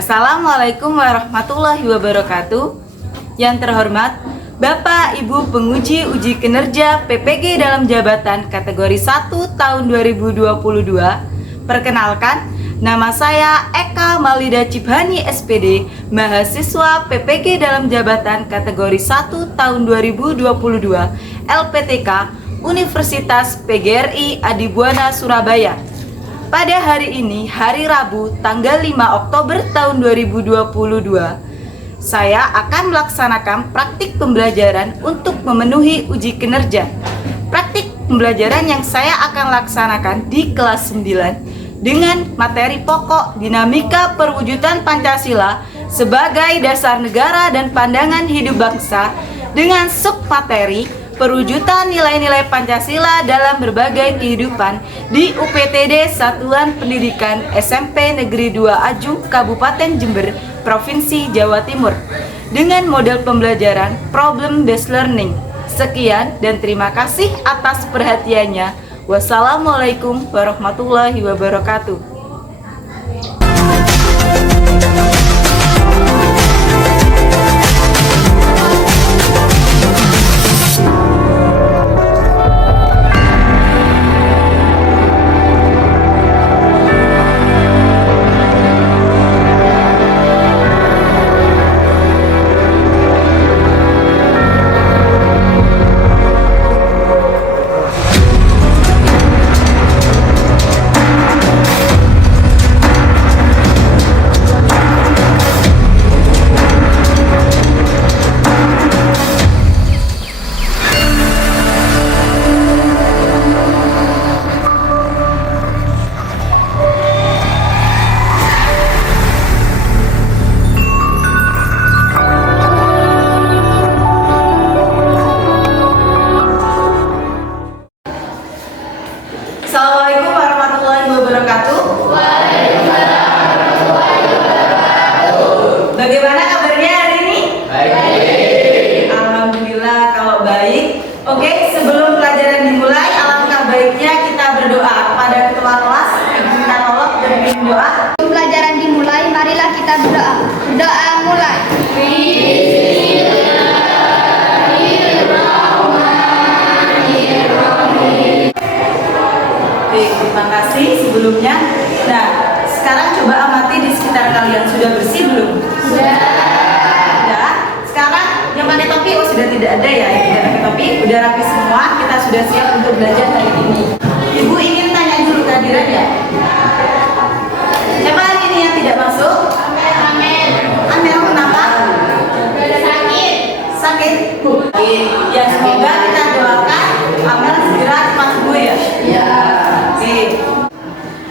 Assalamualaikum warahmatullahi wabarakatuh. Yang terhormat Bapak Ibu penguji uji kinerja PPG dalam jabatan kategori 1 tahun 2022. Perkenalkan, nama saya Eka Malida Cibhani SPD, mahasiswa PPG dalam jabatan kategori 1 tahun 2022 LPTK Universitas PGRI Adibuana Surabaya. Pada hari ini, hari Rabu, tanggal 5 Oktober tahun 2022, saya akan melaksanakan praktik pembelajaran untuk memenuhi uji kinerja. Praktik pembelajaran yang saya akan laksanakan di kelas 9 dengan materi pokok dinamika perwujudan Pancasila sebagai dasar negara dan pandangan hidup bangsa dengan submateri perwujudan nilai-nilai Pancasila dalam berbagai kehidupan di UPTD Satuan Pendidikan SMP Negeri 2 Ajung, Kabupaten Jember, Provinsi Jawa Timur, dengan model pembelajaran Problem Based Learning. Sekian dan terima kasih atas perhatiannya. Wassalamualaikum warahmatullahi wabarakatuh. Assalamualaikum warahmatullahi wabarakatuh. Bagaimana kabarnya hari ini? Baik. Alhamdulillah kalau baik. Oke, sebelum pelajaran dimulai, alangkah baiknya kita berdoa kepada ketua kelas. Kita tolong berikan doa. Sebelum pelajaran dimulai, marilah kita berdoa. Doa mulai. Oke, terima kasih sebelumnya. Nah, sekarang coba amati di sekitar kalian, sudah bersih belum? Sudah. Sekarang yang pakai topi, oh sudah tidak ada ya yang tidak pakai topi, udah rapi semua, kita sudah siap untuk belajar hari ini. Ibu ingin tanya dulu kehadiran ya? Siapa hari ini yang tidak masuk? Amel, kenapa? Sakit. Sakit? Ya, semoga kita doakan Amel segera cepat sembuh ya. Iya.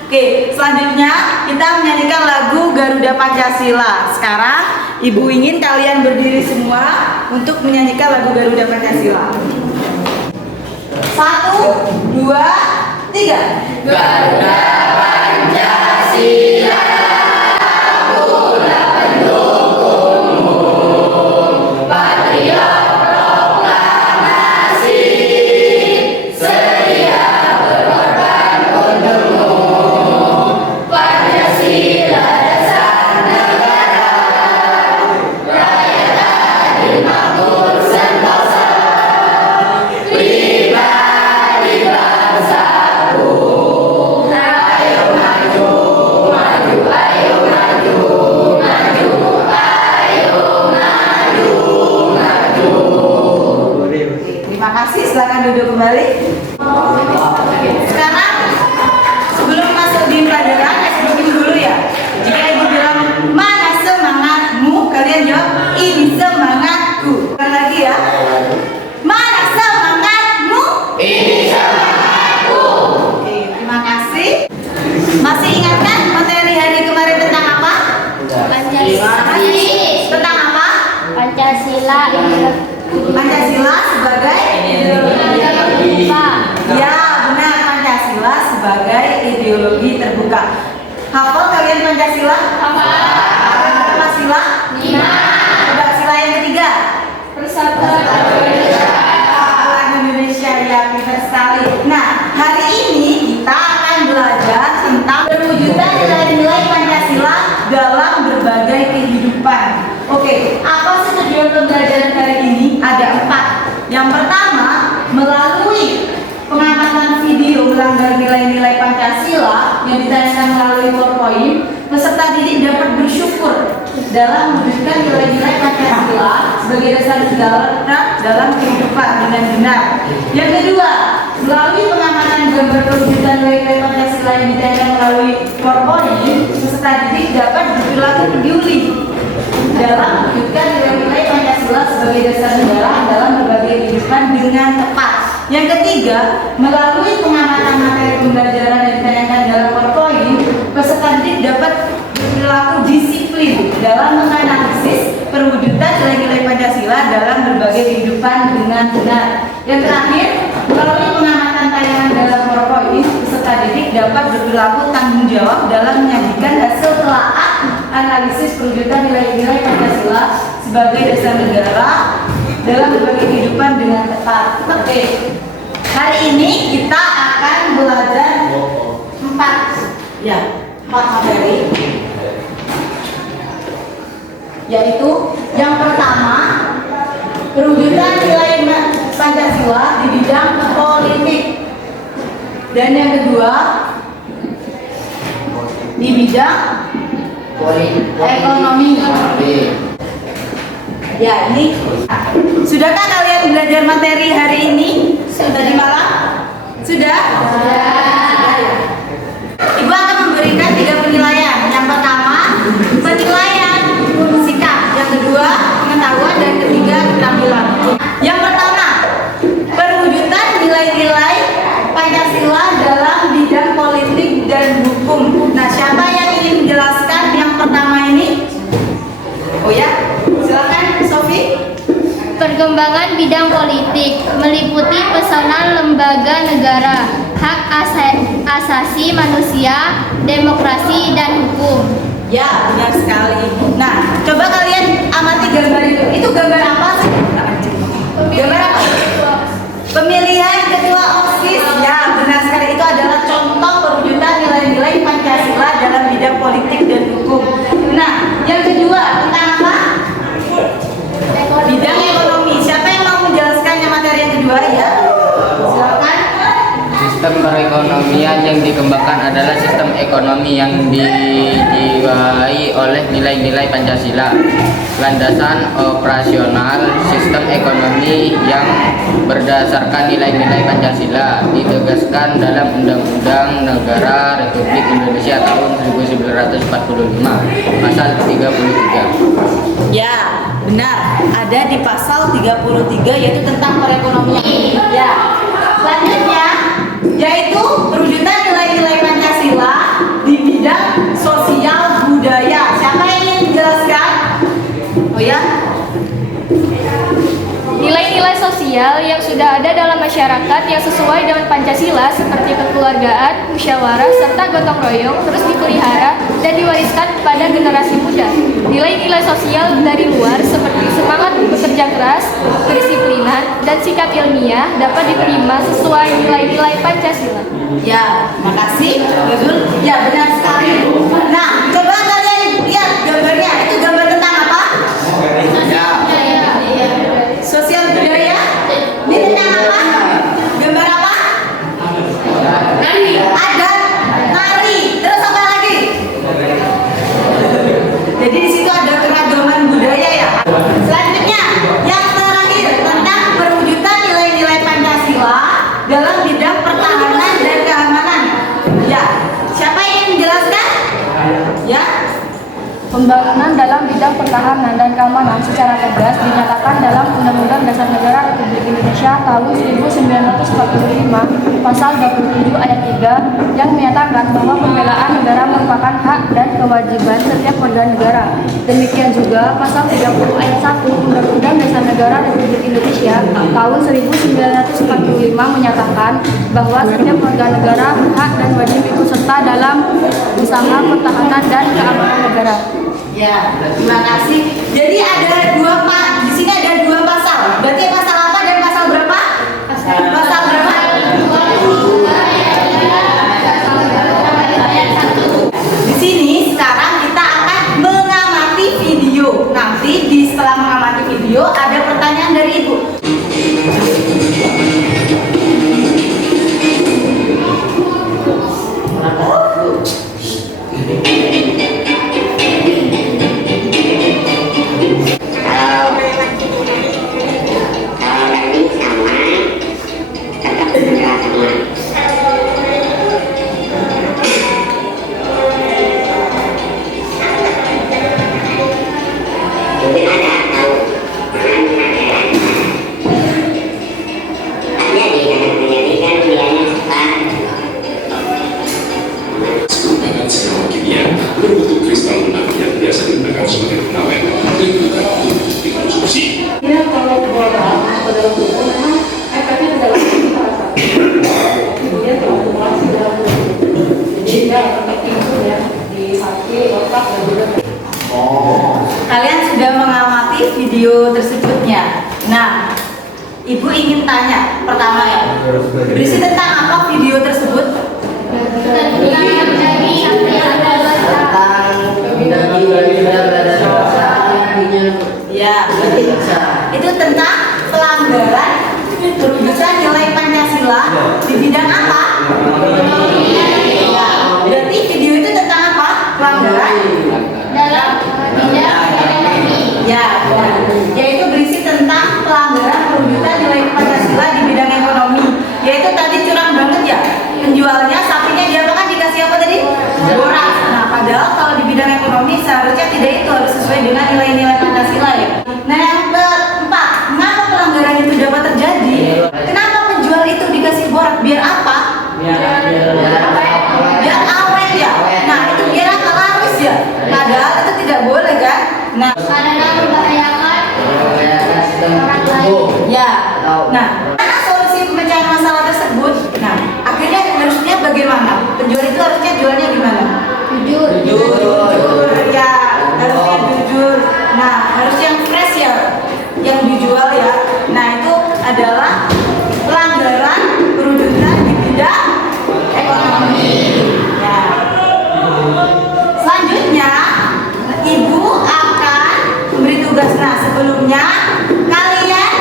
Oke, selanjutnya kita menyanyikan lagu Garuda Pancasila. Sekarang Ibu ingin kalian berdiri semua untuk menyanyikan lagu Garuda Pancasila. 1, 2, 3. Garuda Pancasila, akulah pendukungmu, patriot proklamasi, sedia berkorban untukmu. Pancasila dasar negara, rakyat adil makmur sentosa, pribadi bangsaku. Ayo maju, maju, ayo maju, maju, ayo maju, maju. Terima kasih, silakan duduk kembali. Sekarang sebelum masuk di pelajaran, SBM dulu ya. Jika Ibu bilang mana semangatmu, kalian jawab ini semangatku. Ulang lagi ya. Mana semangatmu? Ini semangatku. Oke, terima kasih. Masih ingat kan materi hari kemarin tentang apa? Tentang apa? Pancasila Pancasila sebagai Ideologi. ya benar, Pancasila sebagai ideologi terbuka. Hafal kalian Pancasila? Hafal. Apa sila? 5. Coba sila yang ketiga. Persatuan Indonesia, ya pintar sekali. Nah, hari ini kita akan belajar tentang perwujudan nilai-nilai Pancasila dalam berbagai melanggar nilai-nilai Pancasila yang ditanyakan melalui PowerPoint, peserta didik dapat bersyukur dalam mewujudkan nilai-nilai Pancasila sebagai dasar segala dalam kehidupan dengan benar. Yang kedua, melalui pengamatan gambar perwujudan nilai-nilai Pancasila yang ditanyakan melalui PowerPoint, peserta didik dapat berperilaku peduli dalam mewujudkan nilai-nilai Pancasila sebagai dasar negara dalam berbagai kehidupan dengan tepat. Yang ketiga, melalui pengamatan materi pembelajaran yang ditanyakan dalam PowerPoint, peserta didik dapat berperilaku disiplin dalam menganalisis perwujudan nilai-nilai Pancasila dalam berbagai kehidupan dengan benar. Yang terakhir, melalui pengamatan tayangan dalam PowerPoint, peserta didik dapat berperilaku tanggung jawab dalam menyajikan hasil telaah analisis perwujudan nilai-nilai Pancasila sebagai dasar negara dalam berbagai kehidupan dengan tepat. Oke, hari ini kita akan belajar empat materi, yaitu yang pertama perwujudan nilai Pancasila di bidang politik, dan yang kedua di bidang ekonomi. Ya, ini sudahkah kalian belajar materi hari ini? Tadi malam? Sudah? Sudah ya. Ibu akan memberikan 3 penilaian. Yang pertama, penilaian sikap. Yang kedua, pengetahuan. Dan ketiga, keterampilan. Yang pertama, perwujudan nilai-nilai Pancasila dalam bidang politik dan hukum. Nah, siapa yang ingin menjelaskan yang pertama ini? Oh ya, silakan Sofi. Perkembangan bidang politik meliputi pesanan lembaga negara, hak asasi manusia, demokrasi, dan hukum. Ya, benar sekali. Nah, coba kalian amati gambar itu. Itu gambar apa sih? Gambar apa? Pemilihan ketua OSIS. Ya, benar sekali. Itu adalah contoh perwujudan nilai-nilai Pancasila dalam bidang politik dan hukum. Nah, yang kedua tentang apa? Bidang ekonomi. Siapa yang mau menjelaskannya materi yang kedua ya? Silakan. Sistem perekonomian yang dikembangkan adalah sistem ekonomi yang dijiwai oleh nilai-nilai Pancasila. Landasan operasional sistem ekonomi yang berdasarkan nilai-nilai Pancasila ditegaskan dalam Undang-Undang Negara Republik Indonesia tahun 1945 pasal 33. Ya, benar. Ada di pasal 33 yaitu tentang perekonomian. Ya. Selanjutnya yaitu perwujudan nilai-nilai Pancasila di bidang sosial budaya. Siapa yang ingin menjelaskan? Oh ya. Nilai-nilai sosial yang sudah ada dalam masyarakat yang sesuai dengan Pancasila seperti kekeluargaan, musyawarah, serta gotong royong terus dipelihara dan diwariskan kepada generasi muda. Nilai-nilai sosial dari luar seperti semangat bekerja keras, kedisiplinan, dan sikap ilmiah dapat diterima sesuai nilai-nilai Pancasila. Ya, makasih. Betul. Ya, benar sekali. Nah, coba kalian lihat gambarnya. Itu gambar tentang apa? Sosial budaya. Ini tentang apa? Gambar apa? Adat, nari. Terus apa lagi? Jadi di situ ada keragaman budaya ya. Selanjutnya, yang terakhir tentang perwujudan nilai-nilai Pancasila dalam bidang pertahanan dan keamanan. Ya, siapa yang ingin menjelaskan? Ya. Pembangunan dalam bidang pertahanan dan keamanan secara tegas dinyatakan dalam Undang-Undang Dasar Negara Republik Indonesia tahun 1945 pasal 27 ayat 3 yang menyatakan bahwa pembelaan negara merupakan hak dan kewajiban setiap warga negara. Demikian juga pasal 30 ayat 1 Undang-Undang Dasar Negara Republik Indonesia tahun 1945 menyatakan bahwa setiap warga negara berhak dan wajib ikut serta dalam usaha pertahanan dan keamanan negara. Ya, terima kasih. Jadi ada di sini ada 2 pasal. Berarti pasal apa dan pasal berapa? Pasal berapa? Di sini sekarang kita akan mengamati video. Nanti setelah mengamati video ada pertanyaan dari Ibu. berbentuk kristal lunak yang biasa digunakan sebagai pengawet dan juga untuk dikonsumsi. Ya, kalau bola atau dalam tubuh memang efeknya tidak langsung terasa. Kemudian terakumulasi dalam tubuh. Jadi tidak efek itu ya di hati, otak dan juga. Kalian sudah mengamati video tersebutnya. Nah, Ibu ingin tanya pertama ya, berisi tentang apa video tersebut? Ya, itu tentang pelanggaran perwujudan nilai Pancasila di bidang apa? Ya, berarti video itu tentang apa? Pelanggaran Dalam bidang ekonomi. ya, benar. Yaitu berisi tentang pelanggaran perwujudan nilai Pancasila di bidang ekonomi. Yaitu tadi curang banget ya, penjualnya sapinya dia kan dikasih apa tadi? Boras. Nah, padahal kalau di bidang ekonomi seharusnya tidak, itu harus sesuai dengan nilai-nilai Pancasila ya. Nah, yang keempat, mengapa pelanggaran itu dapat terjadi? Kenapa penjual itu dikasih boras? Biar apa? Biar awet ya. Nah, itu biar apa? Laris ya. Padahal itu tidak boleh kan? Nah, Karena membahayakan orang lain. ya. Nah, apa solusi pemecahan masalah tersebut? Nah, akhirnya harusnya bagaimana? Penjual itu harusnya jualnya gimana? Jujur. Jujur ya, harusnya jujur. Nah, harus yang fresh ya, yang dijual ya. Nah, itu adalah pelanggaran perwujudan di bidang ekonomi. Ya. Selanjutnya, Ibu akan memberi tugas. Nah, sebelumnya kalian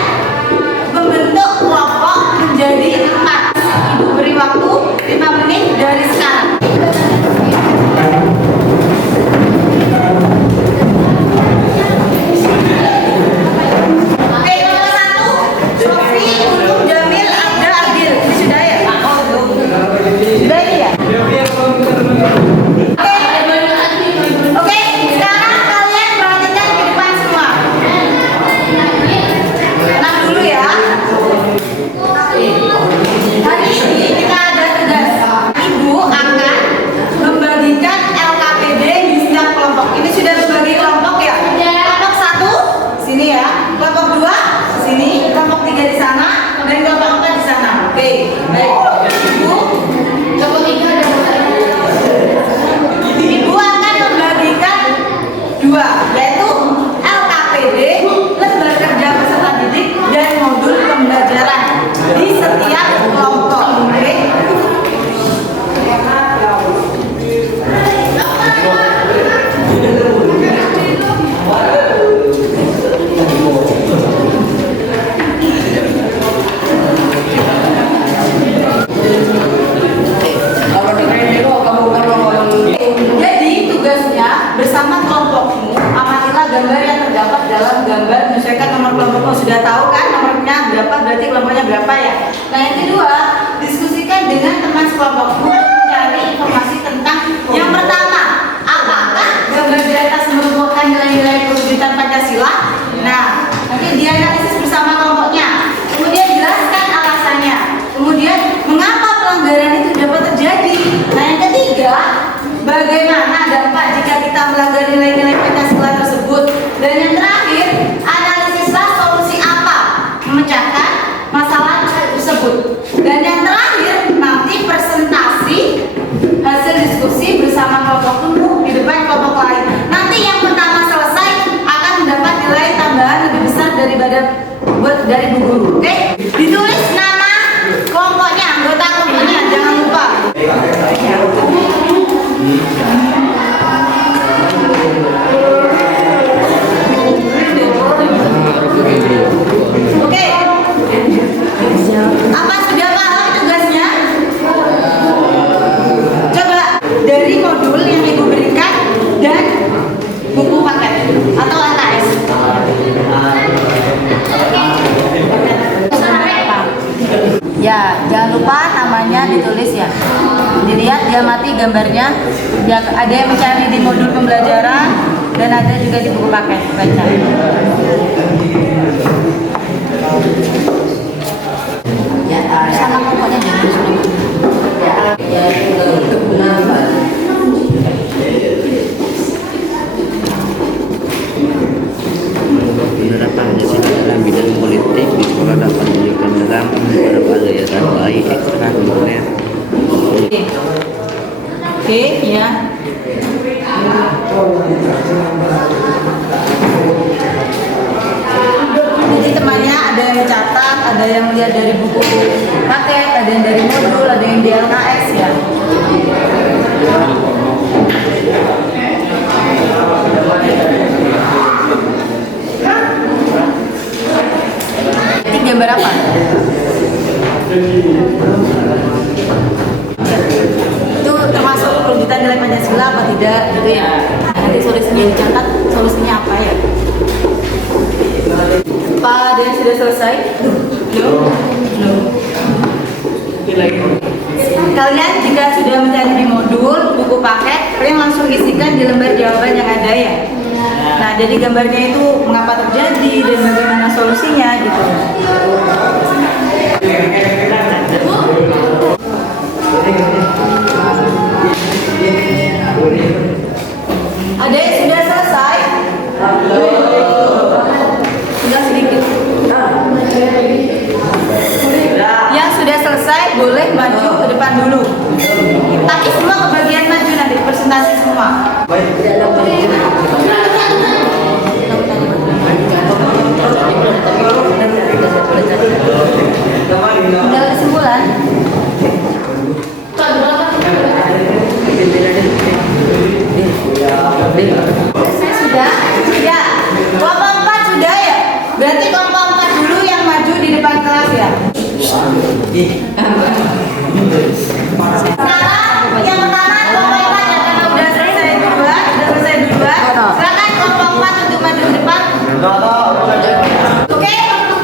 membentuk kelompok menjadi 4. Ibu beri waktu 5 menit dari sekarang. Oke, nomor 1, Sofi, Ulum, Jamil, Abda, Agil. Ini sudah ya? Sudah ini ya? Oke, sekarang kalian perhatikan ke depan semua. Tenang dulu ya. Hari ini kita ada tugas. Ibu akan membagikan LKPD di setiap kelompok. Ini sudah berbagi kelompok ya? Kelompok 1 sini ya, kelompok 2 sini, kelompok 3 di sana, dan kelompok 4 di sana. Oke, baik. Ibu akan membagikan 2, yaitu LKPD, lembar kerja peserta didik, dan modul pembelajaran di setiap kelompok. Oke? Jadi tugasnya bersama kelompokmu, amatilah gambar yang terdapat dalam gambar, menyesuaikan nomor kelompokmu. Sudah tahu kan nomornya berapa, berarti kelompoknya berapa ya. Nah, yang kedua, diskusikan dengan teman sekelompokmu untuk mencari informasi tentang yang pertama, apakah gambar di atas merupakan nilai-nilai perwujudan Pancasila. Nah, nanti dianalisis bersama kelompoknya, kemudian jelaskan alasannya, kemudian mengapa pelanggaran itu dapat terjadi. Nah, yang ketiga, bagaimana dampak jika kita melanggar nilai-nilai Pancasila tersebut. Dan yang terakhir, analisislah solusi apa memecahkan masalah tersebut. Dan yang terakhir, nanti presentasi hasil diskusi bersama kelompokmu di depan kelompok lain. Nanti yang pertama selesai akan mendapat nilai tambahan lebih besar dari Bu Guru. Oke? Ditulis nama kelompoknya, anggota kelompoknya, jangan lupa. Oke. Apa sudah paham tugasnya? Coba dari modul yang Ibu berikan dan buku paket atau LKS. Ya, jangan lupa namanya ditulis ya. Dilihat, diamati gambarnya. Ya, ada yang mencari di modul pembelajaran dan ada juga di buku paket. Baca. Sama pokoknya jangan. Jadi temannya ada yang catat, ada yang lihat dari buku paket, ada yang dari modul, ada yang di LKS ya. Ini gambar apa? Itu termasuk perwujudan nilai Pancasila apa tidak gitu ya. Nanti solusinya dicatat, solusinya apa ya? Pak, ada yang sudah selesai? Belum? Kalian jika sudah mencari di modul, buku paket, kalian langsung isikan di lembar jawaban yang ada ya. Nah, jadi gambarnya itu mengapa terjadi dan bagaimana solusinya gitu. Ada yang sudah selesai? Tinggal sedikit. Yang sudah selesai boleh maju ke depan dulu. Tapi semua kebagian maju nanti presentasi semua. Tinggal kesimpulan. Sudah? Ya. Kelompok 4 sudah ya? Berarti kelompok 4 dulu yang maju di depan kelas ya. Sekarang yang pertama kelompok 4 yang karena udah selesai duluan, silakan kelompok 4 untuk maju ke depan. Oke,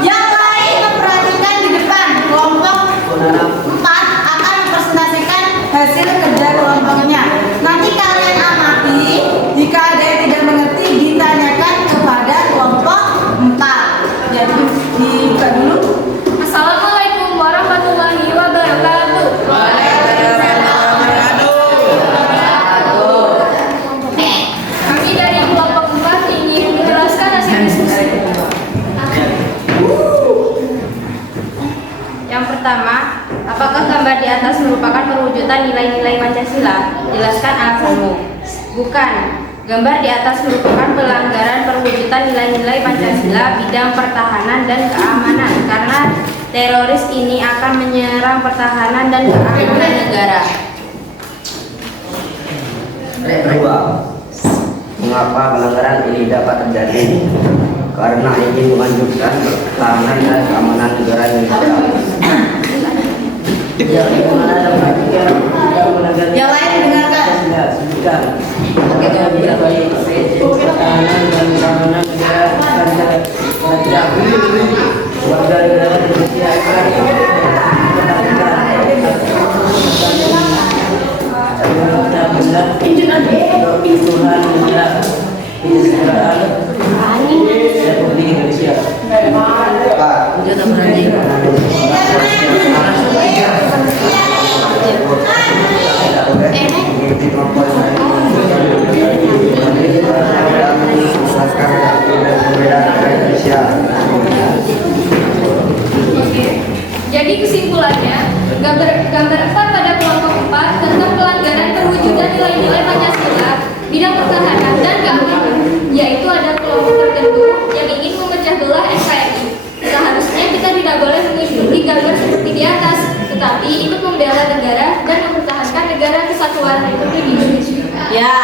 yang lain memperhatikan di depan. Kelompok 4 akan mempresentasikan hasil kerja kelompoknya. Nanti kalian amati, jika ada yang tidak mengerti ditanyakan kepada kelompok 4. Jadi dibuka dulu. Assalamualaikum warahmatullahi wabarakatuh. Kami dari kelompok 4 ingin menjelaskan hasil diskusi. Yang pertama, apakah gambar di atas merupakan perwujudan nilai-nilai Pancasila? Jelaskan alasanmu. Bukan. Gambar di atas merupakan pelanggaran perwujudan nilai-nilai Pancasila bidang pertahanan dan keamanan karena teroris ini akan menyerang pertahanan dan keamanan negara. Kedua, mengapa pelanggaran ini dapat terjadi? Karena ingin melanjutkan pertahanan dan keamanan negara Indonesia. Yang lain dengarkan. Oke, pertahanan dan keamanan negara warga negara Indonesia Tuhan negara kesejahteraan Republik Indonesia. Jadi kesimpulannya, gambar 4 pada kelompok 4 tentang pelanggaran perwujudan nilai-nilai Pancasila bidang pertahanan dan keamanan, yaitu ada kelompok tertentu yang ingin memecah belah NKRI. Seharusnya kita tidak boleh mengikuti gambar seperti di atas, tetapi ikut membela negara dan mempertahankan negara kesatuan Republik Indonesia. Ya,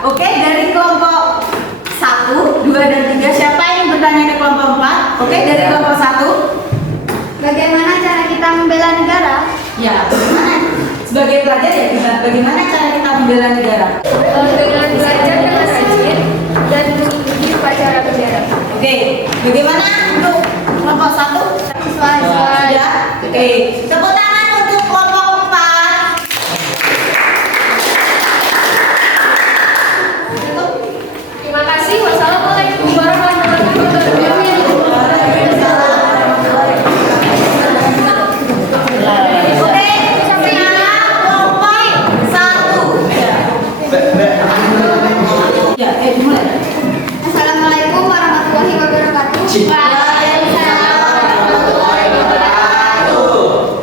oke, dari kelompok 1, 2, dan 3 siapa yang bertanya di kelompok 4? Oke, dari kelompok 1. Bagaimana cara kita membela negara? Ya, bagaimana? Sebagai pelajar ya, bagaimana cara kita membela negara? Dengan belajar dengan rajin dan mengikuti upacara bendera. Oke, bagaimana untuk kelompok 1? Sudah? Oke, tepuk tangan untuk kelompok 4. Terima kasih. Wassalamualaikum warahmatullahi wabarakatuh. Oke, sekarang kelompok 1. Ya, dimulai. Assalamualaikum warahmatullahi wabarakatuh.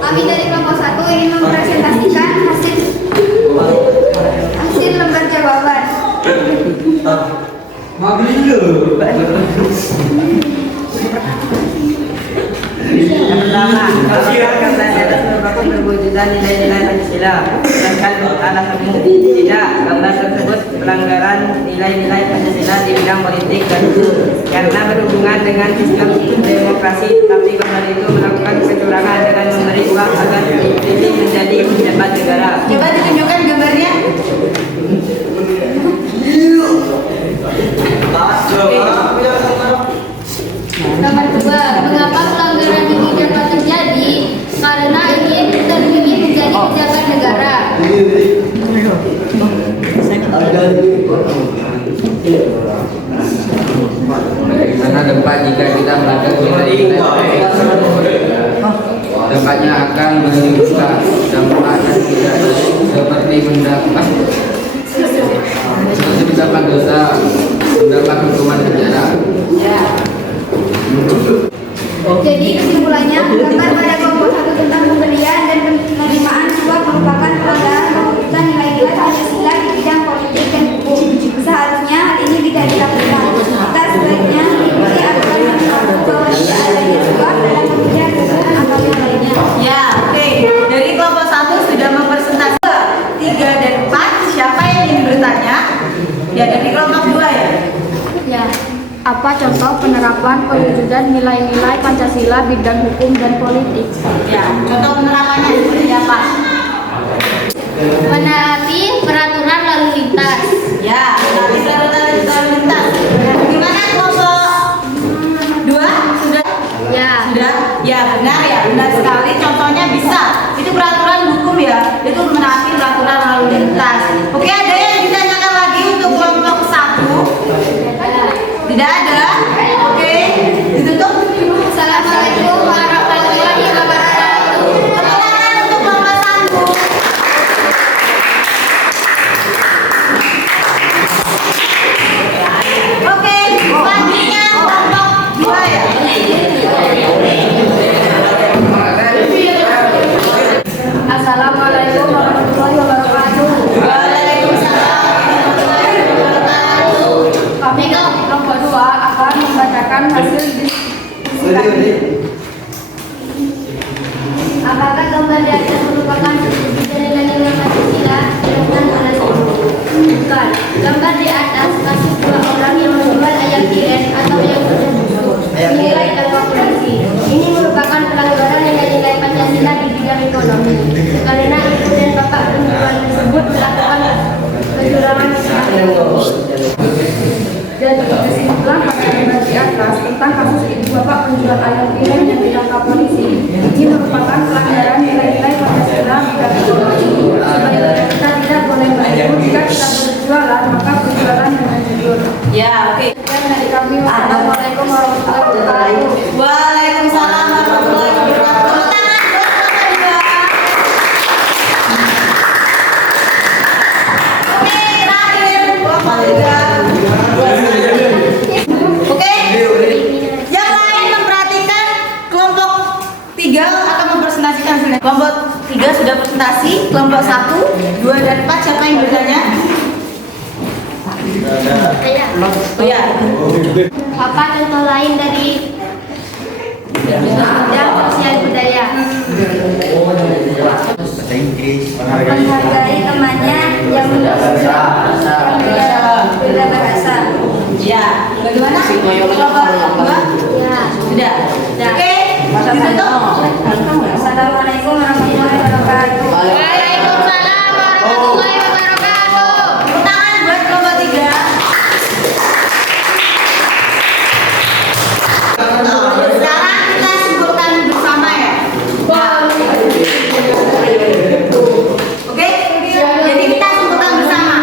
Kami dari kelompok 1 ingin mempresentasikan hasil lembar jawaban Yang pertama, kata atas merupakan perwujudan nilai-nilai Pancasila. Sedangkan alasannya tidak, gambar tersebut pelanggaran nilai-nilai Pancasila di bidang politik dan hukum karena berhubungan dengan sistem demokrasi, tetapi gambar itu melakukan kecurangan dengan memberi uang agar dipilih menjadi pejabat negara. Coba ditunjukkan gambarnya. Nomor 2, mengapa pelanggaran ini dapat terjadi? Karena ingin menjadi pejabat negara. Karena tempat jika kita melakukan nilai-nilai tempatnya akan menimbulkan dampak yang tidak seperti mendapat dosa, mendapat hukuman penjara. Jadi kesimpulannya, gambar pada kelompok 1 tentang pemberian dan penerimaan suap merupakan pelanggaran perwujudan nilai-nilai Pancasila di bidang politik dan hukum. Seharusnya hal ini tidak dilakukan. Kita sebaiknya mengikuti aturan yang mengatur bahwa tidak adanya suap dalam pemberian dan atau yang lainnya. Ya, oke. Dari kelompok 1 sudah mempresentasikan 3 dan 4. Siapa yang ingin bertanya? Ya, dari kelompok 2 ya. Ya, apa contoh penerapan perwujudan nilai-nilai Pancasila bidang hukum dan politik? Ya, contoh penerapannya seperti apa? Menaati peraturan lalu lintas. Ya, menaati peraturan lalu lintas. Gimana kelompok 2? Sudah? Ya. Sudah? Ya, benar sekali. Contohnya bisa. Itu peraturan hukum ya. Itu menaati peraturan lalu lintas. Oke, ada yang ditanyakan lagi untuk kelompok 1? Tidak ada? Oke, ditutup. Assalamualaikum warahmatullahi wabarakatuh. Tepuk tangan untuk kelompok 1. Oke, selanjutnya kelompok 2 ya. Assalamualaikum warahmatullahi wabarakatuh. Waalaikumsalam warahmatullahi wabarakatuh. Kami kelompok 2 akan membacakan hasil diskusi. Apakah gambar di atas merupakan perwujudan nilai-nilai Pancasila? Jawaban adalah bukan. Gambar di atas kasus 2 orang yang menjual ayam tiren atau ayam busuk nilai kalkulasi. Ini merupakan pelanggaran nilai-nilai Pancasila di bidang ekonomi. Karena ibu dan bapak penjual tersebut melakukan kecurangan Jadi kesimpulan pada gambar di atas tentang kasus ibu bapak penjual ayam tiren yang ditangkap polisi ini merupakan pelanggaran nilai-nilai Pancasila bidang ekonomi. Sebaiknya kita tidak boleh menipu jika kita berjualan maka berjualan dengan jujur. Ya, oke. Sekian dari kami. Wassalamualaikum warahmatullahi wabarakatuh. Waalaikumsalam warahmatullahi wabarakatuh. Tepuk tangan buat kelompok 2. Oke, terakhir kelompok 3. Oke, yang lain memperhatikan kelompok 3 akan mempresentasikan hasilnya. Kelompok 3 sudah presentasi, kelompok 1, 2, dan 4 siapa yang bertanya? Oh ya. Apa contoh lain dari bidang sosial budaya? Menghargai temannya yang berbeda bahasa. Ya, bagaimana? Kelompok 2? Ya. Sudah. Oke, ditutup. Assalamualaikum warahmatullahi wabarakatuh. Waalaikumsalam warahmatullahi wabarakatuh. Tepuk tangan buat kelompok 3. Sekarang kita simpulkan bersama ya. Oke, jadi kita simpulkan bersama.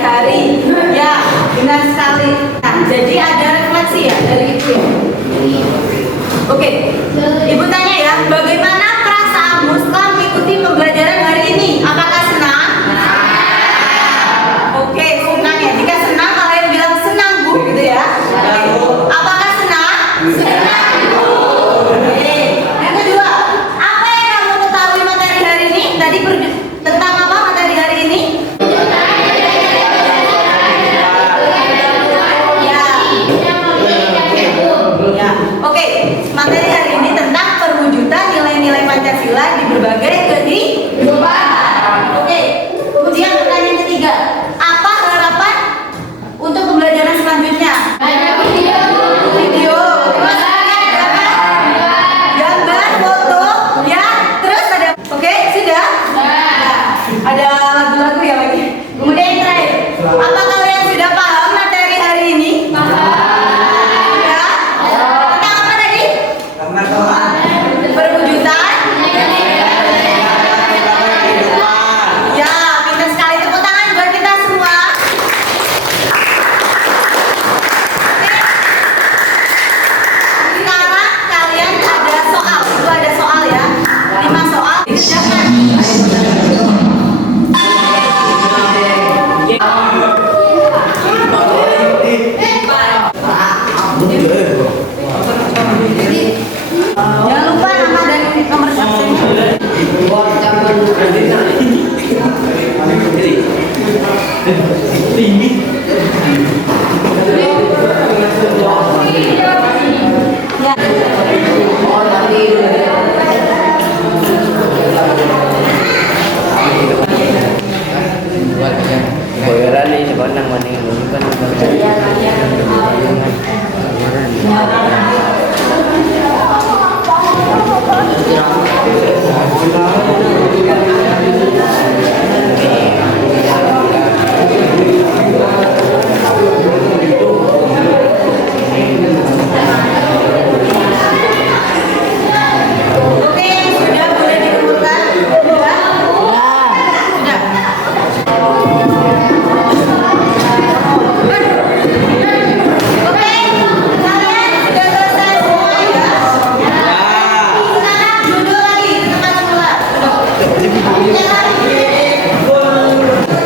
hari-hari. Ya, benar sekali. Nah, jadi ada refleksi ya dari Ibu ya. Oke, Ibu tanya ya, bagaimana perasaanmu setelah mengikuti pembelajaran hari ini? Apakah senang? Oke, senang ya. Jika senang, kalian bilang senang Bu, gitu ya. Oke. Apakah senang? Senang Bu. Oke. Yang kedua, apa yang kamu ketahui materi hari ini? Tadi tentang apa materi hari ini? Ya. Oke, materi hari ini tentang perwujudan nilai-nilai Pancasila di berbagai kehidupan. Oke. Kemudian pertanyaan ketiga, apa harapan untuk pembelajaran selanjutnya? Video. Terus ada apa? Gambar, foto, ya. Terus ada. Oke, sudah? Nah, ada lagu-lagu ya lagi. Kemudian yang terakhir, apa kalian sudah paham materi hari ini? Ya. Tentang apa tadi? Perwujudan. Ya, pintar sekali. Tepuk tangan buat kita semua. Sekarang kalian ada soal. Itu ada soal ya. 5 soal. Dikerjakan. Jangan lupa nama dan nomor absennya. Ya. Boyoran nih sebenarnya maning bukan. Oke, sudah boleh dikumpulkan? Sudah? Sudah. Oke, kalian sudah selesai semua ya? Sekarang duduk lagi di tempat semula.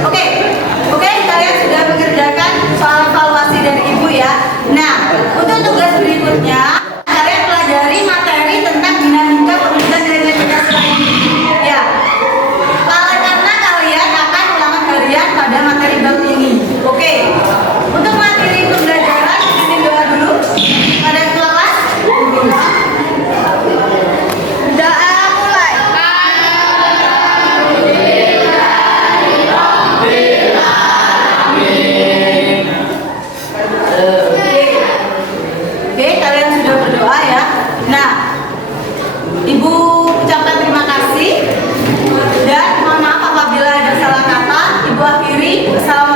Oke, oke, kalian sudah mengerjakan soal evaluasi dari Ibu ya. Nah, untuk tugas berikutnya, kalian pelajari materi tentang dinamika pembentukan nilai-nilai Pancasila ini. Ya, karena kalian akan ulangan harian pada materi bab ini. Oke, untuk materi pembelajaran, izin doa dulu pada kelas. Doa mulai. Oke, kalian sudah berdoa ya. Nah, Ibu ucapkan terima kasih dan mohon maaf apabila ada salah kata. Ibu akhiri. Assalamualaikum.